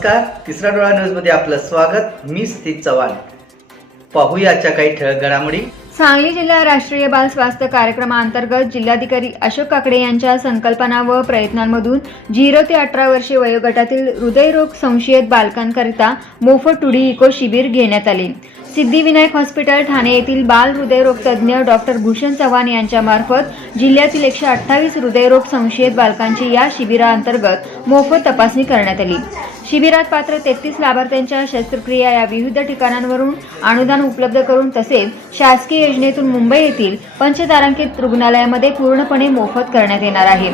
नमस्कार. तिसरा डोळा न्यूजमध्ये आपलं स्वागत. मी स्थित चव्हाण. पाहूयाच्या काही ठळक घडामोडी. सांगली जिल्हा राष्ट्रीय बाल स्वास्थ्य कार्यक्रमाअंतर्गत जिल्हाधिकारी अशोक काकडे यांच्या संकल्पना व प्रयत्नांमधून झिरो ते अठरा वर्षे वयोगटातील हृदयरोग संशयित बालकांकरिता मोफत टुडी इको शिबिर घेण्यात आले. सिद्धिविनायक हॉस्पिटल ठाणे येथील बाल हृदयरोग तज्ज्ञ डॉक्टर भूषण चव्हाण यांच्यामार्फत जिल्ह्यातील एकशे अठ्ठावीस हृदयरोग संशयित बालकांची या शिबिराअंतर्गत मोफत तपासणी करण्यात आली. शिबिरात पात्र तेहतीस लाभार्थ्यांच्या शस्त्रक्रिया या विविध ठिकाणांवरून अनुदान उपलब्ध करून तसेच शासकीय योजनेतून मुंबई येथील पंचतारांकित रुग्णालयामध्ये पूर्णपणे मोफत करण्यात येणार आहे.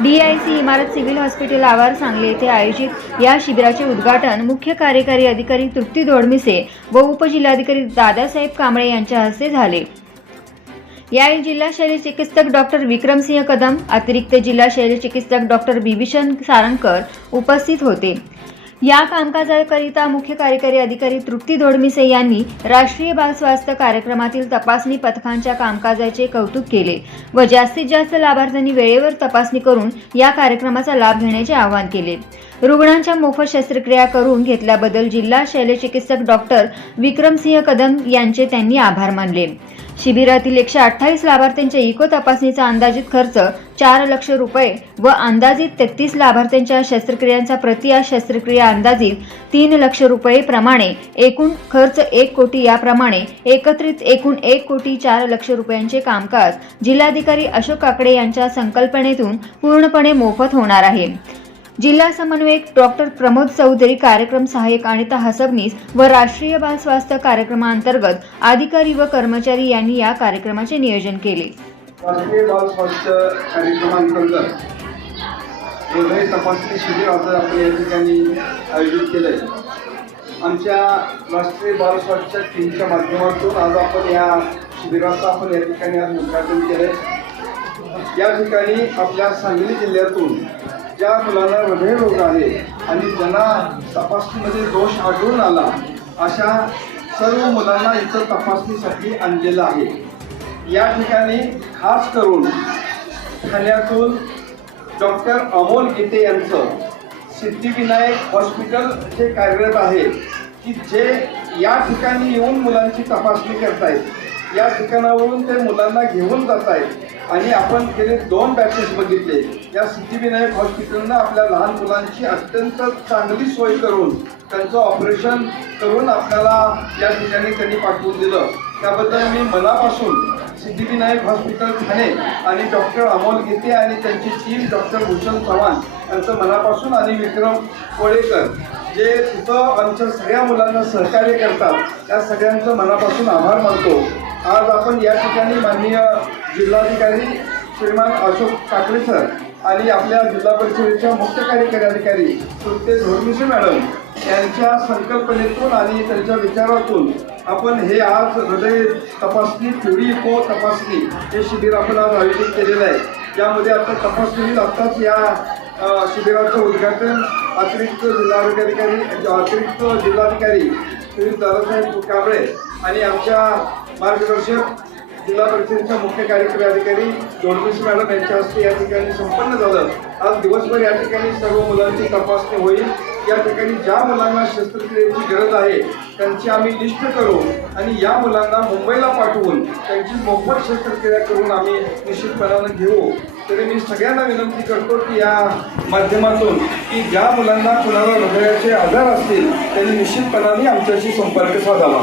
डीआयसी इमारत सिव्हिल हॉस्पिटल आवार सांगली येथे आयोजित या शिबिराचे उद्घाटन मुख्य कार्यकारी अधिकारी तृप्ती दोडमिसे व उपजिल्हाधिकारी दादासाहेब कांबळे यांच्या हस्ते झाले. यावेळी जिल्हा शल्य चिकित्सक डॉक्टर विक्रमसिंह कदम अतिरिक्त जिल्हा शल्य चिकित्सक डॉक्टर बिभीषण सारंगकर उपस्थित होते. या कामकाजाकरिता मुख्य कार्यकारी अधिकारी तृप्ती धोडमिसे यांनी राष्ट्रीय बाल स्वास्थ्य कार्यक्रमातील तपासणी पथकांच्या कामकाजाचे कौतुक केले व जास्तीत जास्त लाभार्थ्यांनी वेळेवर तपासणी करून या कार्यक्रमाचा लाभ घेण्याचे आवाहन केले. रुग्णांच्या मोफत शस्त्रक्रिया करून घेतल्याबद्दल जिल्हा शल्यचिकित्सक डॉक्टर विक्रमसिंह कदम यांचे त्यांनी आभार मानले. शिबिरातील एकशे अठ्ठावीस लाभार्थ्यांच्या इको तपासणीचा अंदाजित खर्च चार लक्ष रुपये व अंदाजित तेहतीस लाभार्थ्यांच्या शस्त्रक्रियांचा प्रति या शस्त्रक्रिया अंदाजित तीन लक्ष रुपये प्रमाणे एकूण खर्च एक कोटी याप्रमाणे एकत्रित एकूण एक कोटी चार लक्ष रुपयांचे कामकाज जिल्हाधिकारी अशोक काकडे यांच्या संकल्पनेतून पूर्णपणे मोफत होणार आहे. जिल्हा समन्वयक डॉक्टर प्रमोद चौधरी कार्यक्रम सहाय्यक अनिता हसबनीस व राष्ट्रीय बाल स्वास्थ्य कार्यक्रमाअंतर्गत अधिकारी व कर्मचारी यांनी या कार्यक्रमाचे नियोजन केले. राष्ट्रीय बाल स्वास्थ्य कार्यक्रमांतर्गत हृदय तपासणी शिबिर आज आपण या ठिकाणी आयोजित केलं आहे आमच्या राष्ट्रीय बाल स्वास्थ्य टीमच्या माध्यमातून आज आपण या शिबिराचं आपण या ठिकाणी आज उद्घाटन केलं आहे या ठिकाणी आपल्या सांगली जिल्ह्यातून ज्या मुलांना हृदयरोग आहे आणि ज्यांना तपासणीमध्ये दोष आढळून आला अशा सर्व मुलांना इथं तपासणीसाठी आणलेलं आहे. या ठिकाणी खास करून ठाण्यातून डॉक्टर अमोल गीते यांचं सिद्धिविनायक हॉस्पिटल जे कार्यरत आहे की जे या ठिकाणी येऊन मुलांची तपासणी करतायत. या ठिकाणावरून ते मुलांना घेऊन जात आहेत आणि आपण गेले दोन बॅचेस बघितले. या सिद्धिविनायक हॉस्पिटलनं आपल्या लहान मुलांची अत्यंत चांगली सोय करून त्यांचं ऑपरेशन करून आपल्याला या ठिकाणी त्यांनी पाठवून दिलं. त्याबद्दल मी मनापासून सिद्धिविनायक हॉस्पिटल ठाणे आणि डॉक्टर अमोल गीते आणि त्यांची टीम डॉक्टर भूषण चव्हाण यांचं मनापासून आणि विक्रम कोळेकर जे तिथं आमच्या सगळ्या मुलांना सहकार्य करतात त्या सगळ्यांचं मनापासून आभार मानतो. आज आपण या ठिकाणी माननीय जिल्हाधिकारी श्रीमान अशोक काकडे सर आणि आपल्या जिल्हा परिषदेच्या मुख्य कार्यकारी अधिकारी सुप्ते धोरमिसे मॅडम यांच्या संकल्पनेतून आणि त्यांच्या विचारातून आपण हे आज हृदय तपासणी पिढी को तपासणी हे शिबिर आपण आज आयोजित केलेलं आहे. यामध्ये आता तपासणी होईल. आत्ताच या शिबिराचं उद्घाटन अतिरिक्त जिल्हाधिकारी अतिरिक्त जिल्हाधिकारी श्री दादासाहेब कांबळे आणि आमच्या मार्गदर्शक जिल्हा परिषदेच्या मुख्य कार्यकारी अधिकारी दोडमिस मॅडम यांच्या हस्ते या ठिकाणी संपन्न झालं. आज दिवसभर या ठिकाणी सर्व मुलांची तपासणी होईल. या ठिकाणी ज्या मुलांना शस्त्रक्रियेची गरज आहे त्यांची आम्ही लिस्ट करू आणि या मुलांना मुंबईला पाठवून त्यांची मोफत शस्त्रक्रिया करून आम्ही निश्चितपणानं घेऊ. तरी मी सगळ्यांना विनंती करतो की या माध्यमातून की ज्या मुलांना कुणाला हृदयाचे आजार असतील त्यांनी निश्चितपणाने आमच्याशी संपर्क साधावा.